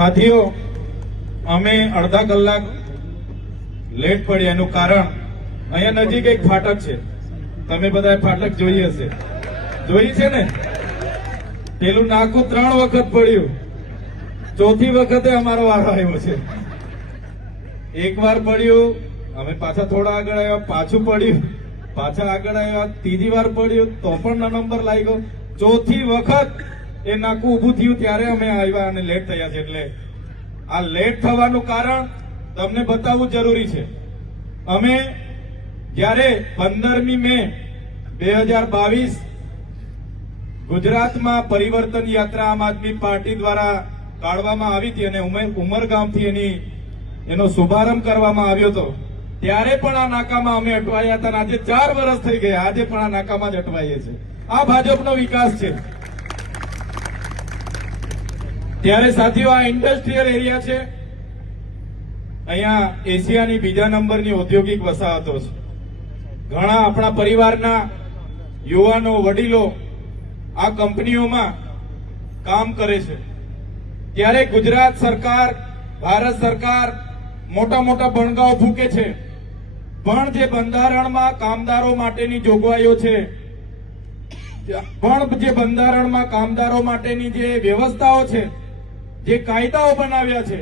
સાથીઓ, અમે અડધા કલાક લેટ પડ્યા એનું કારણ અહીંયા નજીક એક ફાટક છે. તમે બધા ફાટક જોઈ હશે, જોઈ છે ને? પેલું નાકું 3 વખત પડ્યું, ચોથી વખતે અમારો વારો આવ્યો છે. એકવાર પડ્યું, અમે પાછા થોડા આગળ આવ્યા, પાછું પડ્યું, પાછા આગળ આવ્યા, ત્રીજી વાર પડ્યું તો પણ નંબર લાગ્યો. ચોથી વખત એ નાકું ઉભું થયું ત્યારે અમે આવ્યા અને લેટ થયા છે. એટલે આ લેટ થવાનું કારણ તમને બતાવવું જરૂરી છે. અમે જ્યારે 15મી મે 2022 ગુજરાતમાં પરિવર્તન યાત્રા આમ આદમી પાર્ટી દ્વારા કાઢવામાં આવી હતી અને ઉમરગામથી એનો શુભારંભ કરવામાં આવ્યો હતો, ત્યારે પણ આ નાકામાં અમે અટવાયા હતા. આજે 4 વર્ષ થઈ ગયા, આજે પણ આ નાકામાં જ અટવાઈએ છીએ. આ ભાજપનો વિકાસ છે. ત્યારે સાથીઓ, આ ઇન્ડસ્ટ્રીયલ એરિયા છે. અહીંયા એશિયાની બીજા નંબરની ઔદ્યોગિક વસાહતો છે. ઘણા આપણા પરિવારના યુવાનો, વડીલો આ કંપનીઓમાં કામ કરે છે. ત્યારે ગુજરાત સરકાર, ભારત સરકાર મોટા મોટા બણગાઓ ફૂંકે છે, પણ જે બંધારણમાં કામદારો માટેની જોગવાઈઓ છે, પણ જે બંધારણમાં કામદારો માટેની જે વ્યવસ્થાઓ છે, જે કાયદાઓ બનાવ્યા છે,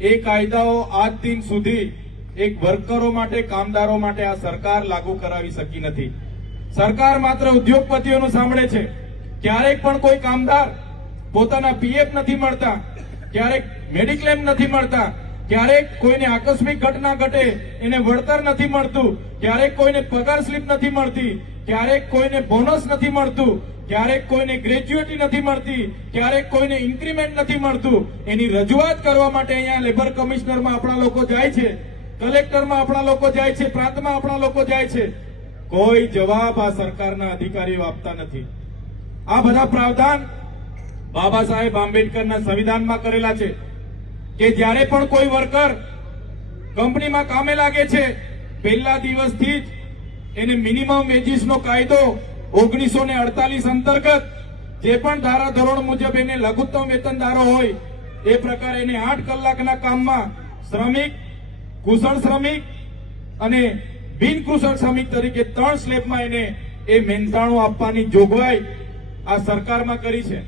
એ કાયદાઓ આજ દિન સુધી એક વર્કરો માટે, કામદારો માટે આ સરકાર લાગુ કરાવી શકી નથી. સરકાર માત્ર ઉદ્યોગપતિઓનું સાંભળે છે. ક્યારેક પણ કોઈ કામદાર પોતાના પીએફ નથી મળતા, ક્યારેક મેડિક્લેમ નથી મળતા, ક્યારેક કોઈને આકસ્મિક ઘટના ઘટે એને વળતર નથી મળતું, ક્યારેક કોઈને પગાર સ્લીપ નથી મળતી, ક્યારેક કોઈને બોનસ નથી મળતું, ક્યારેક કોઈને ગ્રેજ્યુએટી નથી મળતી, ક્યારેક કોઈને ઇન્ક્રીમેન્ટ નથી મળતું. એની રજૂઆત કરવા માટે અહીંયા લેબર કમિશનરમાં આપણા લોકો જાય છે, કલેક્ટરમાં આપણા લોકો જાય છે, પ્રાંતમાં આપણા લોકો જાય છે. કોઈ જવાબ આ સરકારના અધિકારીઓ આપતા નથી. આ બધા પ્રાવધાન બાબા સાહેબ આંબેડકરના સંવિધાનમાં કરેલા છે કે જ્યારે પણ કોઈ વર્કર કંપનીમાં કામે લાગે છે, પહેલા દિવસથી જ એને મિનિમમ વેજીસનો કાયદો 1948 અંતર્ગત જે પણ ધારા ધોરણ મુજબ એને લઘુત્તમ વેતન ધારો હોય એ પ્રકારે એને 8 કલાકના કામમાં શ્રમિક, કુશળ શ્રમિક અને બિનકુશળ શ્રમિક તરીકે 3 સ્લેબમાં એને એ મહેનતાણું આપવાની જોગવાઈ આ સરકારમાં કરી છે.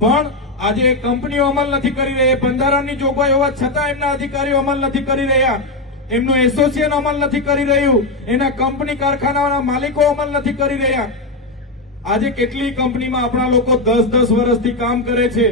પણ આજે કંપનીઓ અમલ નથી કરી રહી. બંધારણની જોગવાઈ હોવા છતાં એમના અધિકારીઓ અમલ નથી કરી રહ્યા, એમનું એસોસિએશન અમલ નથી કરી રહ્યું, એના કંપની કારખાનાના માલિકો અમલ નથી કરી રહ્યા. આજે કેટલી કંપનીમાં આપણા લોકો 10-10 વર્ષથી કામ કરે છે.